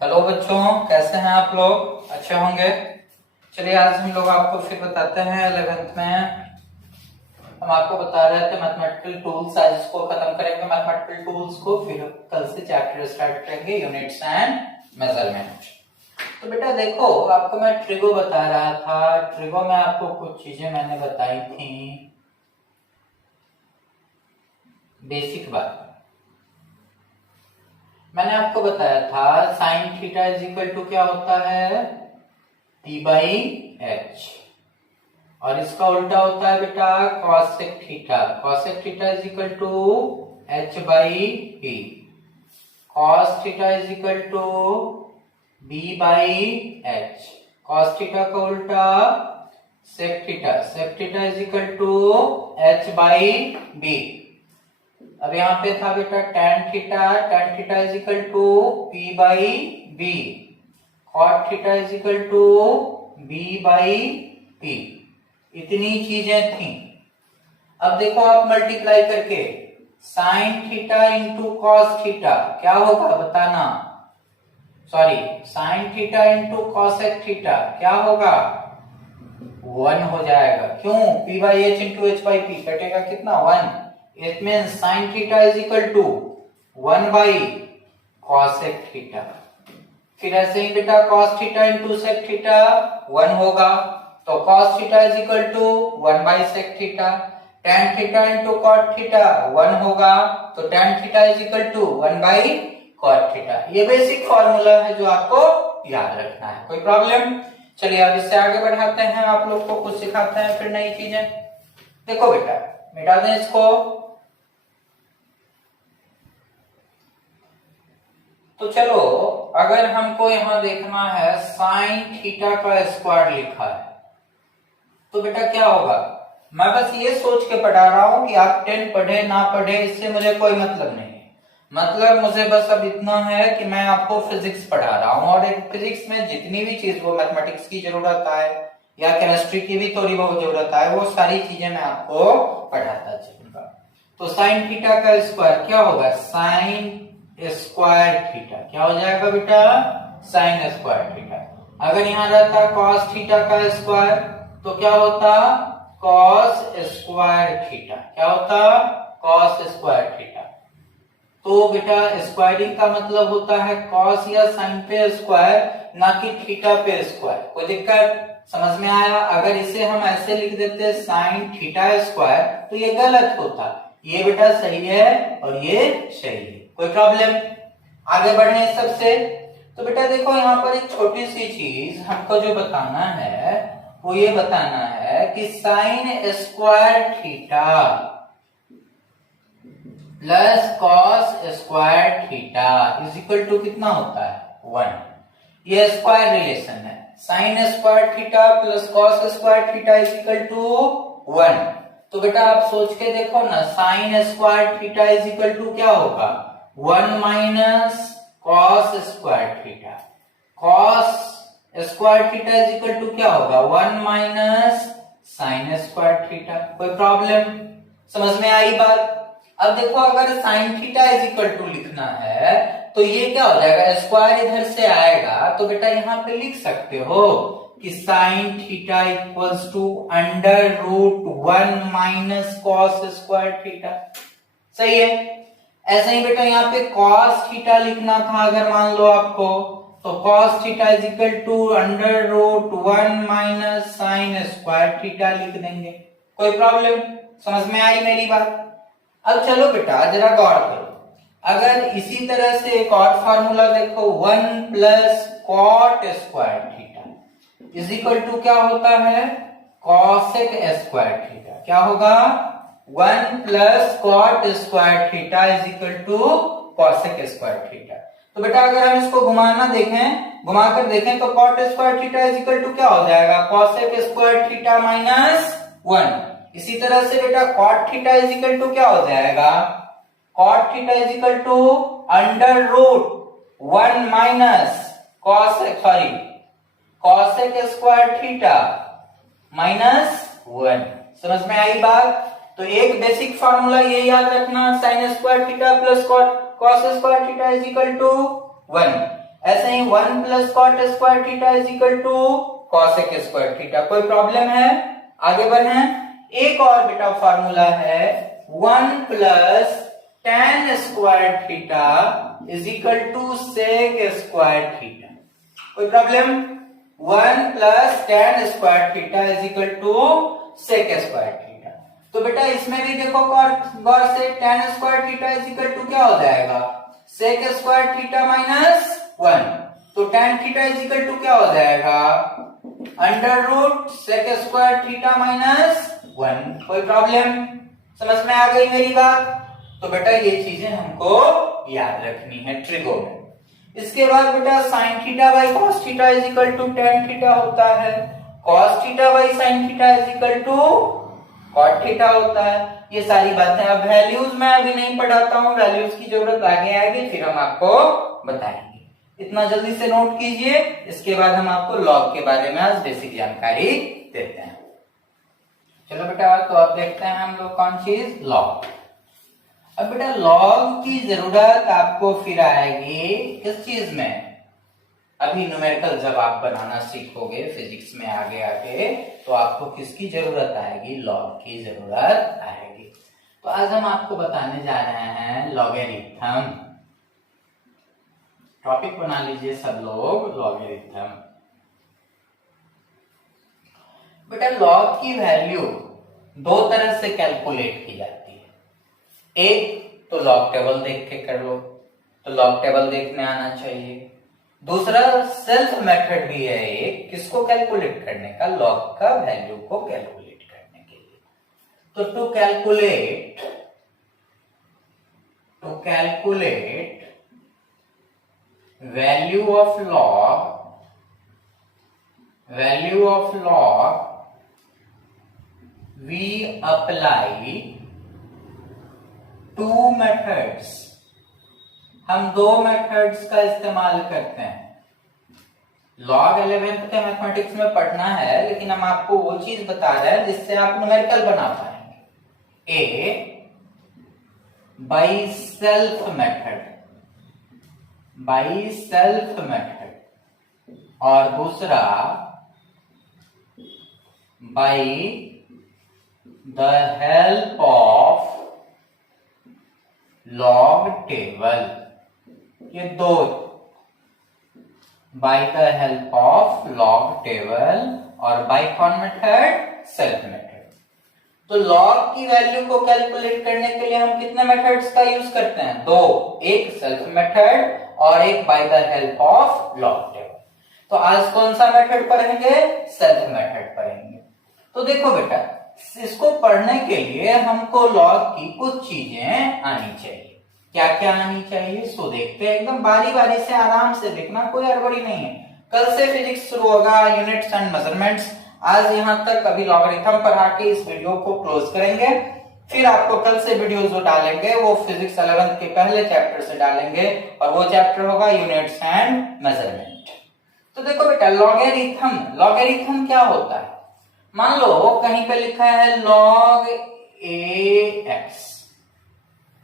Hello बच्चों, कैसे हैं आप लोग? अच्छे होंगे। चलिए आज हम लोग आपको फिर बताते हैं 11th में हम आपको बता रहे थे मैथमेटिकल टूल्स। आज इसको खत्म करेंगे मैथमेटिकल टूल्स को, फिर कल से चैप्टर स्टार्ट करेंगे यूनिट्स एंड मेजरमेंट। तो बेटा देखो, आपको मैं ट्रिगो बता रहा था। ट्रिगो में आपको कुछ चीजें मैंने बताई थी, बेसिक बात। मैंने आपको बताया था sine theta is equal to क्या होता है, p बाई एच, और इसका उल्टा होता है बेटा cosec theta. Cosec theta is equal to h by p। Cos theta is equal to b by h। Cos theta का उल्टा sec theta. Sec theta is equal to h by b। अब यहाँ पे था बेटा tan theta. tan theta is equal to p by b। cot theta is equal to b by p। इतनी चीजें थी। अब देखो आप मल्टीप्लाई करके sine theta into cos theta क्या होगा बताना। Sorry, sign theta into cosec theta क्या होगा, 1 हो जाएगा। क्यों? p by h into h by p कटेगा कितना, 1। It means sin theta is equal to 1 by cosec theta। फिर ऐसे ही बेटा cos theta into sec theta 1 होगा, तो cos theta is equal to 1 by sec theta। tan theta into cot theta 1 होगा, तो tan theta is equal to 1 by cot theta। ये basic formula है जो आपको याद रखना है। कोई प्रॉब्लम? चलिए अब इससे आगे बढ़ाते हैं, आप लोग को कुछ सिखाते हैं फिर नई चीजें। देखो बेटा, मिटा दें इसको। तो चलो, अगर हमको यहां देखना है साइन थीटा का स्क्वायर लिखा है, तो बेटा क्या होगा। मैं बस ये सोच के पढ़ा रहा हूं कि आप 10 पढ़े ना पढ़े इससे मुझे कोई मतलब नहीं है। मतलब मुझे बस अब इतना है कि मैं आपको फिजिक्स पढ़ा रहा हूं, और एक फिजिक्स में जितनी भी चीज वो मैथमेटिक्स की जरूरत है या केमिस्ट्री की भी थोड़ी बहुत जरूरत है, वो सारी चीजें मैं आपको पढ़ाता चलूंगा। तो साइन थीटा का स्क्वायर क्या होगा, साइन स्क्वायर थीटा। क्या हो जाएगा बेटा, साइन स्क्वायर थीटा। अगर यहां रहता कॉस थीटा का स्क्वायर तो क्या होता, कॉस स्क्वायर थीटा। क्या होता, कॉस स्क्वायर थीटा। तो बेटा स्क्वायरिंग का मतलब होता है कॉस या साइन पे स्क्वायर, ना कि थीटा पे स्क्वायर। कोई दिक्कत? समझ में आया? अगर इसे हम ऐसे लिख देते साइन थीटा स्क्वायर तो ये गलत होता। ये बेटा सही है और ये सही है। कोई प्रॉब्लम? आगे बढ़े इस सबसे। तो बेटा देखो, यहाँ पर एक छोटी सी चीज हमको जो बताना है वो ये बताना है कि sine square theta plus cos square theta is equal to कितना होता है, 1। ये स्क्वायर रिलेशन है। Sine square theta plus cos square theta is equal to 1। तो बेटा आप सोच के देखो ना, sine square theta is equal to क्या होगा, 1 minus cos square theta. Cos square theta is equal to क्या होगा, 1 माइनस साइन स्क्वायर थीटा। कोई प्रॉब्लम? समझ में आई बात? अब देखो, अगर sine theta is equal to लिखना है तो ये क्या हो जाएगा, स्क्वायर इधर से आएगा, तो बेटा यहाँ पे लिख सकते हो कि sine theta equals to under root 1 minus cos square theta. सही है। ऐसे ही बेटा यहाँ पे कॉस थीटा लिखना था अगर मान लो आपको, तो cos theta is equal to under root 1 minus sine square theta लिख देंगे। कोई प्रॉब्लम? समझ में आई मेरी बात? अब चलो बेटा जरा गौर करो। अगर इसी तरह से एक और फॉर्मूला देखो, 1 plus cot square theta is equal to क्या होता है, कॉसेक स्क्वायर थीटा। क्या होगा, 1 plus cot square theta is equal to cosec square theta. तो बेटा अगर हम इसको घुमाना देखें, घुमाकर देखें, तो cot square theta is equal to क्या हो जाएगा, कॉसेक स्क्वायर थीटा माइनस 1। इसी तरह से बेटा cot theta is equal to क्या हो जाएगा, cot theta is equal to under root 1 minus cosec square theta minus 1। समझ में आई बात? तो एक बेसिक फार्मूला ये याद रखना, sine square theta plus cos square theta is equal to 1। ऐसे ही 1 plus cot square theta is equal to cosec square theta. कोई प्रॉब्लम है? आगे बढ़े। एक और बेटा फॉर्मूला है 1 plus tan square theta is equal to sec square theta. कोई problem? 1 plus tan square theta is equal to sec square theta. तो बेटा इसमें भी देखो गौर से, tan square theta is equal to क्या हो जाएगा? Sec square theta minus 1। तो tan theta is equal to क्या हो जाएगा? Under root sec square theta minus 1। कोई प्रॉब्लम? समझ में आ गई मेरी बात? तो बेटा ये चीजें हमको याद रखनी है ट्रिगो में। इसके बाद बेटा sine theta by cos theta is equal to tan theta होता है। Cos theta by sine theta is equal to cot theta होता है। ये सारी बातें अब वैल्यूज में अभी नहीं पढ़ाता हूं, वैल्यूज की जरूरत आगे आएगी, फिर हम आपको बताएंगे। इतना जल्दी से नोट कीजिए। इसके बाद हम आपको लॉग के बारे में आज बेसिक जानकारी देते हैं। चलो बेटा, तो अब देखते हैं हम लोग कौन चीज, लॉग। अब बेटा लॉग की जरूरत आपको फिर आएगी किस चीज में? अभी न्यूमेरिकल जब आप बनाना सीखोगे फिजिक्स में आगे आगे, तो आपको किसकी जरूरत आएगी? लॉग की जरूरत आएगी। तो आज हम आपको बताने जा रहे हैं लॉगरिथम। टॉपिक बना लीजिए सब लोग, लॉगरिथम। बेटा लॉग की वैल्यू दो तरह से कैलकुलेट की जाती है। एक तो लॉग टेबल देख के कर लो, तो लॉग टेबल देखने आना चाहिए। दूसरा सेल्फ मेथड भी है एक, किसको कैलकुलेट करने का? लॉग का वैल्यू को कैलकुलेट करने के लिए। तो to calculate value of log we apply two methods। हम दो मेथड्स का इस्तेमाल करते हैं। लॉग 11th के मैथमेटिक्स में पढ़ना है, लेकिन हम आपको वो चीज बता रहे हैं जिससे आप न्यूमेरिकल बना पाएंगे। ए बाई सेल्फ मेथड और दूसरा by the help of log table. ये दो, by the help of log table और बाई कौन मेथड? Self method. तो लॉग की वैल्यू को कैलकुलेट करने के लिए हम कितने मेथड्स का यूज करते हैं? दो, एक सेल्फ मेथड और एक by the help of log table. तो आज कौन सा मेथड पढ़ेंगे? सेल्फ मेथड पढ़ेंगे। तो देखो बेटा, इसको पढ़ने के लिए हमको लॉग की कुछ चीजें आनी चाहिए। क्या क्या आनी चाहिए सो देखते हैं, एकदम बारी बारी से आराम से देखना, कोई हड़बड़ी नहीं है। कल से फिजिक्स शुरू होगा, यूनिट्स एंड मेजरमेंट्स। आज यहां तक अभी लॉगरिथम पढ़ा के इस वीडियो को क्लोज करेंगे। फिर आपको कल से वीडियो जो डालेंगे वो फिजिक्स 11th के पहले चैप्टर से डालेंगे, और वो चैप्टर होगा यूनिट्स एंड मेजरमेंट। तो देखो बेटा लॉगरिथम क्या होता है? मान लो कहीं पे लिखा है log ax,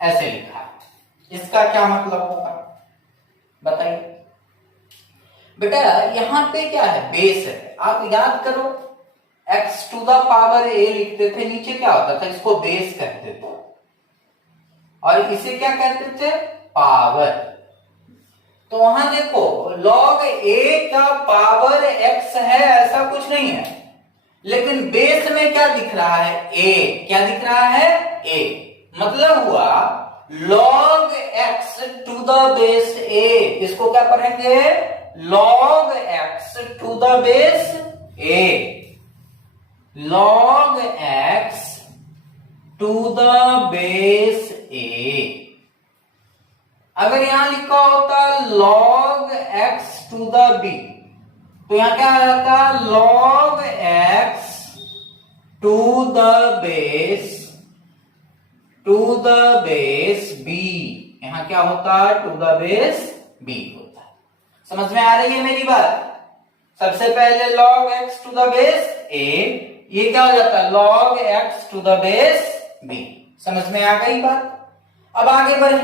ऐसे लिखा है, इसका क्या मतलब होगा बताइए? बेटा यहां पे क्या है? बेस है। आप याद करो, x to the power a लिखते थे, नीचे क्या होता था? इसको बेस कहते थे, और इसे क्या कहते थे? पावर। तो वहां देखो log a का पावर x है, ऐसा कुछ नहीं है, लेकिन बेस में क्या दिख रहा है? a। क्या दिख रहा है? a। मतलब हुआ log x to the base a। इसको क्या पढ़ेंगे? log x to the base a। log x to the base a। अगर यहां लिखा होता log x to the b, तो यहां क्या आ जाता? log x to the base b। यहां क्या होता? टू द बेस b होता। समझ में आ रही है मेरी बात? सबसे पहले log x to the base a, ये क्या हो जाता है? log x to the base b। समझ में आ गई बात? अब आगे बढ़े।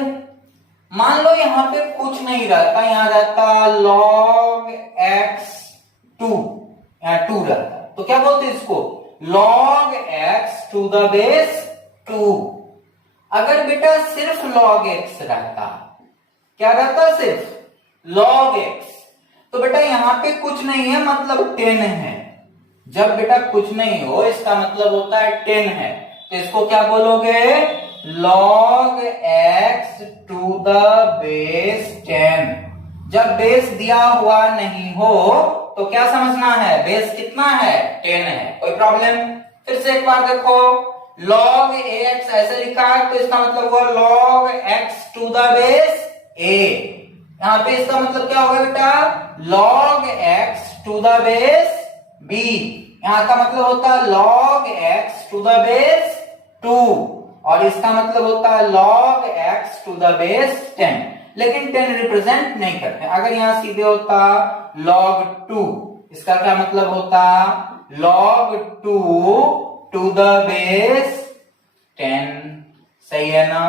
मान लो यहाँ पे कुछ नहीं रहता, यहाँ रहता log x 2, यहाँ 2 रहता, तो क्या बोलते हैं इसको, log x to the base 2। अगर बेटा सिर्फ log x रहता, क्या रहता, सिर्फ log x, तो बेटा यहाँ पे कुछ नहीं है मतलब 10 है। जब बेटा कुछ नहीं हो इसका मतलब होता है 10 है, तो इसको क्या बोलोगे, log x to the base 10। जब बेस दिया हुआ नहीं हो तो क्या समझना है, बेस कितना है, 10 है। कोई प्रॉब्लम, फिर से एक बार देखो, log ax ऐसे लिखा है तो इसका मतलब हुआ log x to the base a। यहां पे इसका मतलब क्या होगा बेटा, log x to the base b। यहां का मतलब होता है log x to the base 2, और इसका मतलब होता है log x to the base 10, लेकिन 10 रिप्रेजेंट नहीं करते। अगर यहां सीधे होता log 2, इसका क्या मतलब होता, log 2 to the base 10, सही है ना।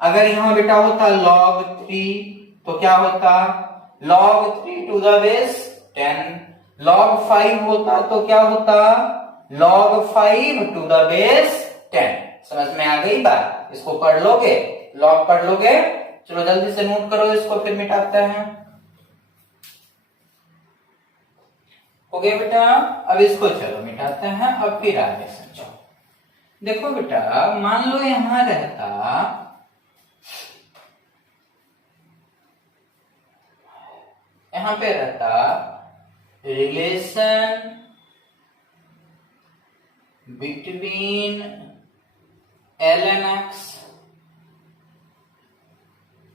अगर यहां बेटा होता log 3 तो क्या होता, log 3 to the base 10। log 5 होता तो क्या होता, log 5 to the base 10। समझ में आ गई बात, इसको पढ़ लोगे, log पढ़ लोगे। चलो जल्दी से नोट करो इसको, फिर मिटाते हैं। हो गया बेटा, अब इसको चलो मिटाते हैं, अब फिर आगे समझो। देखो बेटा, मान लो यहां रहता, यहां पे रहता relation between ln x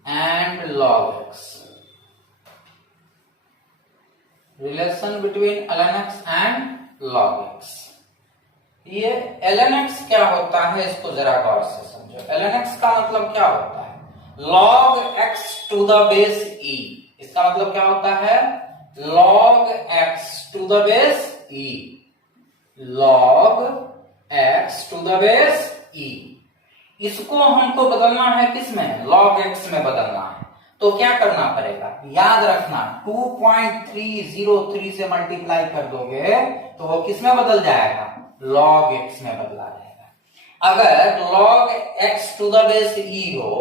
and log x, relation between ln x and log x। ये ln x क्या होता है इसको जरा गौर से समझो। ln x का मतलब क्या होता है, log x to the base e। इसका मतलब क्या होता है, log x to the base e, log x to the base e। इसको हमको बदलना है किसमें, log x में बदलना है। तो क्या करना पड़ेगा, याद रखना 2.303 से मल्टीप्लाई कर दोगे तो वो किसमें बदल जाएगा, log x में बदला जाएगा। अगर log x to the base e हो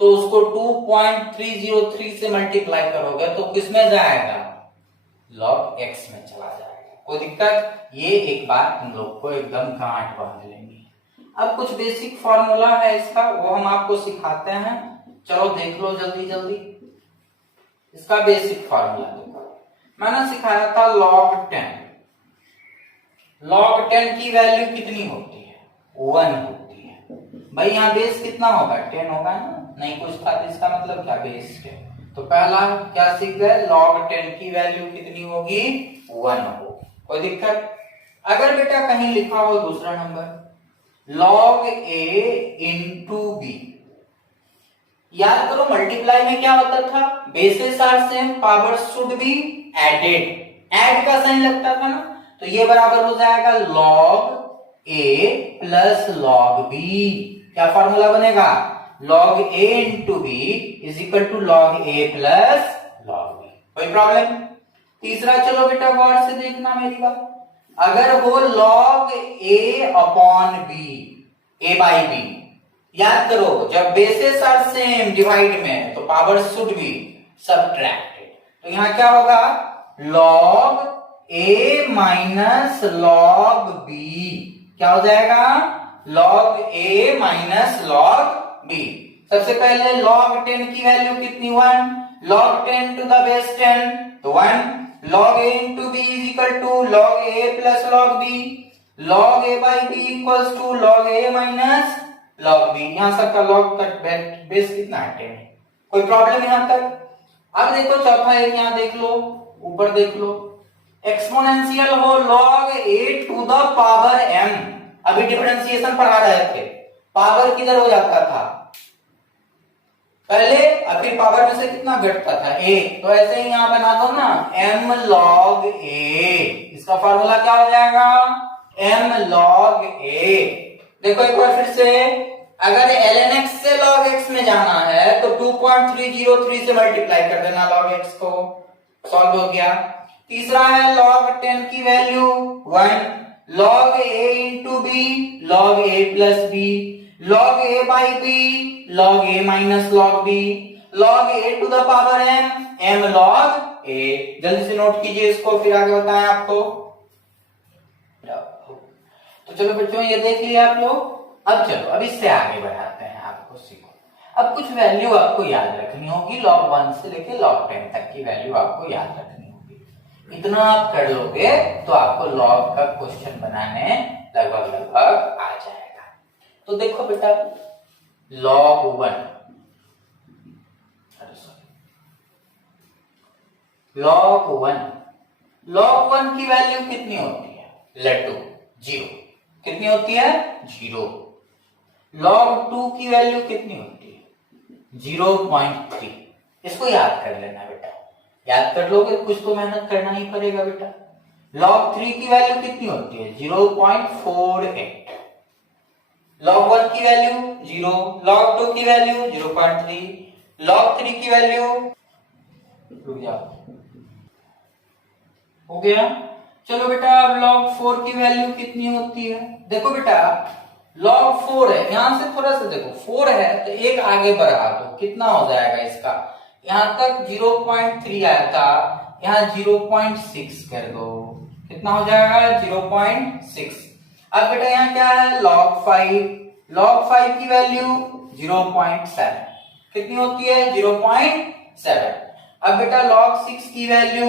तो उसको 2.303 से मल्टीप्लाई करोगे तो किसमें जाएगा, log x में चला जाएगा। कोई दिक्कत, ये एक बार हम लोग को एकदम गांठ बांध लेंगे। अब कुछ बेसिक फॉर्मूला है इसका, वो हम आपको सिखाते हैं, चलो देख लो जल्दी जल्दी। इसका बेसिक फॉर्मूला देखो, मैंने सिखाया था log 10। log 10 की वैल्यू कितनी होती है, 1 होती है। भाई यहाँ बेस कितना होगा, 10 होगा ना, नहीं कुछ था तो इसका मतलब क्या, बेस 10। तो पहला क्या सीख गए, log 10 की वैल्यू कितनी होगी, 1 होगी। कोई दिक्कत, अगर बेटा कहीं लिखा हो दूसरा number log a into b, याद करो मल्टीप्लाई में क्या होता था, bases are same, power should be added, add का साइन लगता था ना, तो ये बराबर हो जाएगा log a plus log b। क्या फॉर्मूला बनेगा, log a into b is equal to log a plus log b। कोई प्रॉब्लम। तीसरा चलो बेटा गौर से देखना मेरी बात, अगर वो log a upon b, a by b, याद करो जब बेसेस आर सेम डिवाइड में तो पावर शुड बी सबट्रैक्टेड, तो यहां क्या होगा, log a minus log b, क्या हो जाएगा, log a minus log b। सबसे पहले log 10 की वैल्यू कितनी, 1, log 10 टू द बेस 10 तो 1, log a into b is equal to log a plus log b, log a by b equals to log a minus log b। यहां सबका log का base कितना है, 10। कोई problem यहां तक। अब देखो चौथा एक यहां देख लो, ऊपर देख लो, एक्सपोनेंशियल हो log a to the power m। अभी डिफरेंशिएशन पढ़ा रहे थे, पावर किधर हो जाता था पहले, अभी पावर में से कितना घटता था, a, तो ऐसे ही यहां बना दो ना m log a। इसका फॉर्मूला क्या हो जाएगा, m log a। देखो एक बार फिर से, अगर ln x से log x में जाना है तो 2.303 से मल्टीप्लाई कर देना log x को, सॉल्व हो गया। तीसरा है log 10 की value 1, log a into B, log a plus B, log a by B, log a minus log b, log a to the power m, m log a। जल्दी से note कीजिए इसको, फिर आगे बताएं आपको। तो चलो बच्चों ये देख लिया आप लोग। अब चलो अब इससे आगे बढ़ाते हैं, आपको सीखो। अब कुछ वैल्यू आपको याद रखनी होगी, log 1 से लेके log 10 तक की वैल्यू आपको याद रखनी होगी। इतना आप कर लोगे तो आपको log का क्वेश्चन बनाने लगभग आ जाएगा। तो देखो बेटा, log 1 log 1 की वैल्यू कितनी होती है? लट्टू 0। कितनी होती है? 0। log 2 की वैल्यू कितनी होती है? 0.3। इसको याद कर लेना बेटा, याद कर लोगे कुछ तो मेहनत करना ही पड़ेगा बेटा। log 3 की वैल्यू कितनी होती है? 0.48। log 1 की वैल्यू 0, log 2 की वैल्यू 0.3, log 3 की वैल्यू, रुक जाओ, हो गया। चलो बेटा अब log 4 की वैल्यू कितनी होती है? देखो बेटा log 4 है, यहां से थोड़ा सा देखो, 4 है तो एक आगे बढ़ा दो, कितना हो जाएगा इसका? यहां तक 0.3 आया था, यहां 0.6 कर दो, कितना हो जाएगा? 0.6। अब बेटा यहां क्या है? log 5 की वैल्यू 0.7। कितनी होती है? 0.7। अब बेटा log 6 की वैल्यू,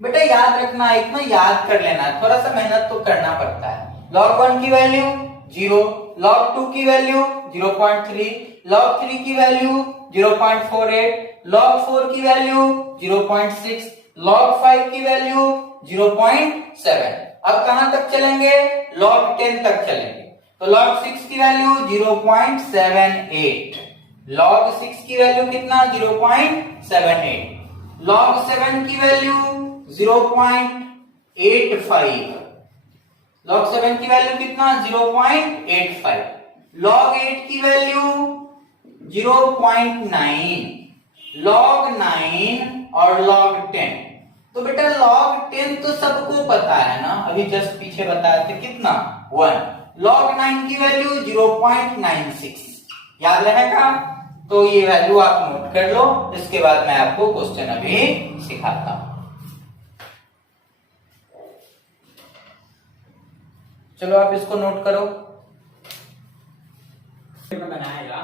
बेटा याद रखना, इतना याद कर लेना है, थोड़ा सा मेहनत तो करना पड़ता है। log 1 की वैल्यू 0, log 2 की वैल्यू 0.3, log 3 की वैल्यू 0.48, log 4 की वैल्यू 0.6, log 5 की वैल्यू 0.7। अब कहां तक चलेंगे? log 10 तक चलेंगे। तो log 6 की वैल्यू 0.78, log 6 की वैल्यू कितना? 0.78, log 7 की वैल्यू 0.85, log 7 की वैल्यू कितना? 0.85, log 8 की वैल्यू 0.9, log 9 और log 10। तो बेटा log 10 तो सबको पता है ना, अभी जस्ट पीछे बताए थे, कितना? 1। log 9 की वैल्यू 0.96, याद रहेगा? तो ये वैल्यू आप नोट कर लो, इसके बाद मैं आपको क्वेश्चन अभी सिखाता हूं। चलो आप इसको नोट करो। बनाएगा